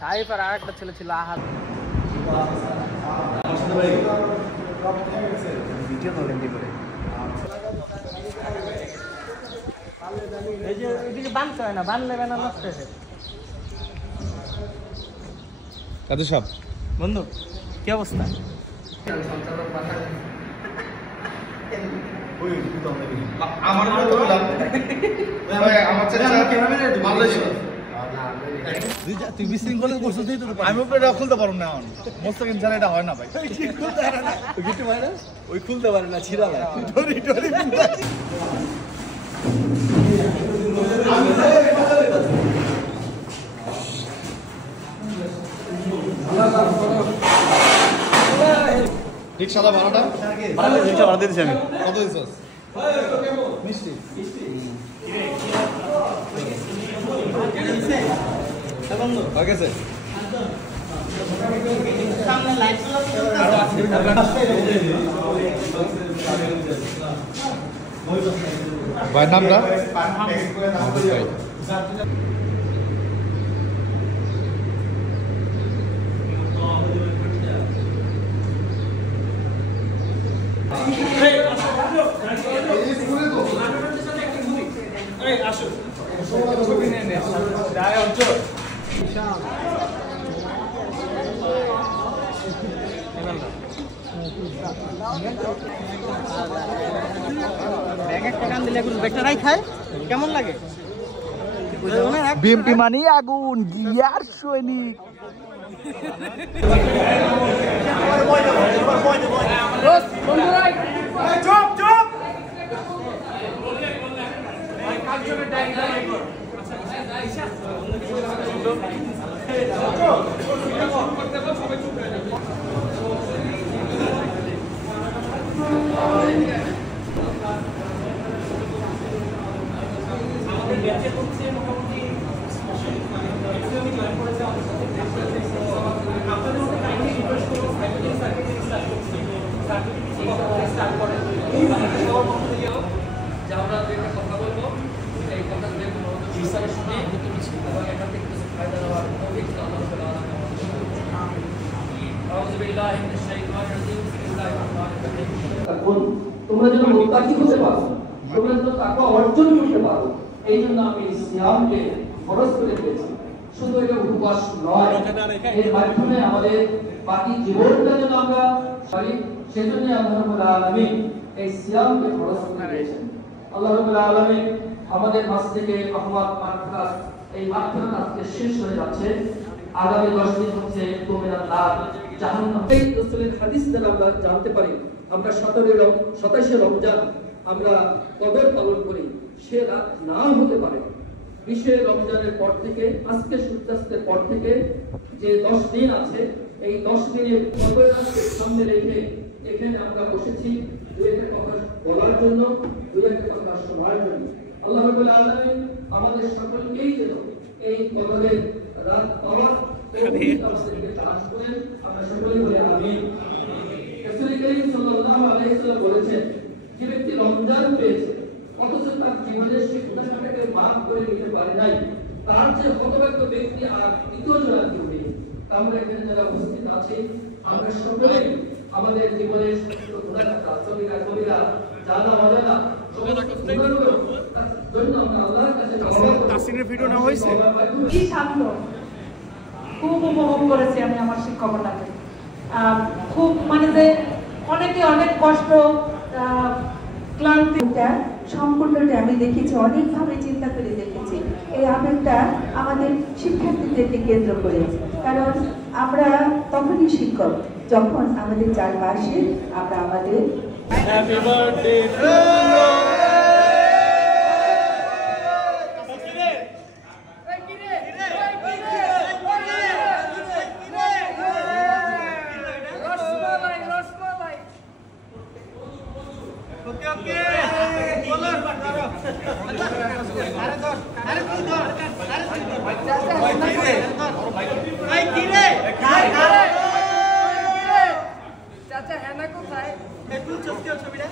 সাইফ আর আরেকটা ছেলে ছিল আহাদ। এই যে এদিকে বানতে হয় না, বানলে বেনা নষ্ট হয়ে যায়। কাদের সব বন্ধু কি অবস্থা? তুই বিশৃঙ্খলা করছিস তো আমি এটা খুলতে পারবো না। এখন মোস্তাকিম ছাড়া এটা হয় না ভাই। ওই খুলতে পারে না, ছিড়া লাগে। রিক্সাটা ভাড়াটা রিক্সা ভাড়া দিয়েছি আমি। কত দিচ্ছিস? মিষ্টি হয়ে গেছে। ভাইয়ের নামটা? ভাই কেমন লাগে? বিএমপি মানে আগুন, জিয়ার সৈনিক। তোমরা যেন মুত্তাকি হতে পারো, তোমরা যেন তাকওয়া অর্জন করতে পারো, এই জন্য আমি সিয়ামকে ফরজ করে দিয়েছি। শুধু এটা উপবাস নয়, এর মাধ্যমে আমাদের বাকি জীবনটা যেন আমরা পারি, সেজন্য আল্লাহ রাব্বুল আলামিন এই সিয়ামকে ফরজ করে দিয়েছেন। আল্লাহ রাব্বুল আলামিন আমাদের মাঝ থেকে রহমত মাগফিরাত, এই মাগফিরাত আজকে শেষ হয়ে যাচ্ছে। আগামী 10 দিন হচ্ছে তোমরা নার জাহান্নাম। এই রাসূলের হাদিস দ্বারা আমরা জানতে পারি, আমরা 27 রমজান আমরা কদর পালন করি, সে রাত না হতে পারে। 20 রমজানের পর থেকে আজকে সূর্যাস্তের পর থেকে যে 10 দিন আছে, এই 10 দিনের কদর রাতকে সামনে রেখে এখানে আমরা বসেছি দুই একটা কথা বলার জন্য, দুই একটা কথা শোনার জন্য। আল্লাহ রাব্বুল আলামিন আমাদের সকলকেই যেন এই কদরের রাত পাওয়ার আমাদেরকে দান করেন। আমরা সকলেই বলি আমিন। রাসূল করিম সাল্লাল্লাহু আলাইহি ওয়াসাল্লাম বলেছেন, যে ব্যক্তি রমজান পেয়েছে অথচ তার জীবনের সেই গুনাহটাকে মাফ করে নিতে পারে নাই, তার যে হতভাগ্য ব্যক্তি আর দ্বিতীয় জন কেউ নেই। আমরা এখানে যারা উপস্থিত আছি, আমরা সকলেই আমাদের জীবনের সমস্ত গুনাহটা, সগীরা কবিরা, জানা অজানা সমস্ত গুনাহগুলো জন্য আমরা আল্লাহর কাছে তাসিনের ভিডিও না হইছে? কি শান্ত, খুব উপভোগ করেছি আমি আমার শিক্ষকতাকে। খুব মানে যে অনেকে অনেক কষ্ট, ক্লান্তিটা সম্পূর্ণটা আমি দেখেছি, অনেকভাবে চিন্তা করে দেখেছি। এই আবেগটা আমাদের শিক্ষার্থীদেরকে কেন্দ্র করে, কারণ আমরা তখনই শিক্ষক যখন আমাদের চারপাশে আমরা আমাদের চাচা হেনা কোথায়? একটু ছবিটা